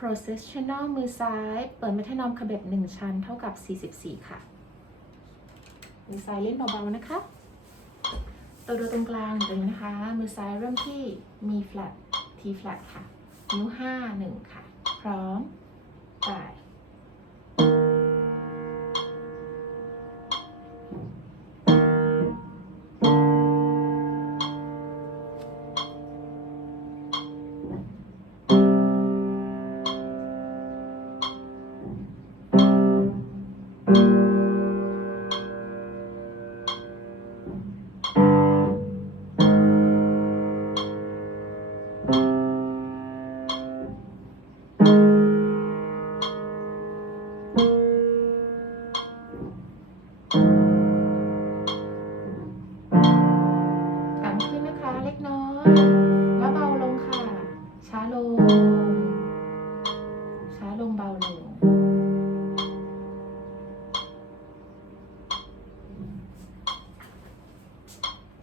processional มือซ้ายเปิด metronome ขยับ1 ชั้นเท่ากับ44ค่ะมือซ้ายเล่นเบาๆนะคะตัวตรงกลางตัวนี้นะคะมือซ้ายเริ่มที่มี flat T flat ค่ะนิ้ว5 1ค่ะพร้อมไปขึ้นนะคะเล็กน้อยแล้วเบาลงค่ะช้าลงเบาลง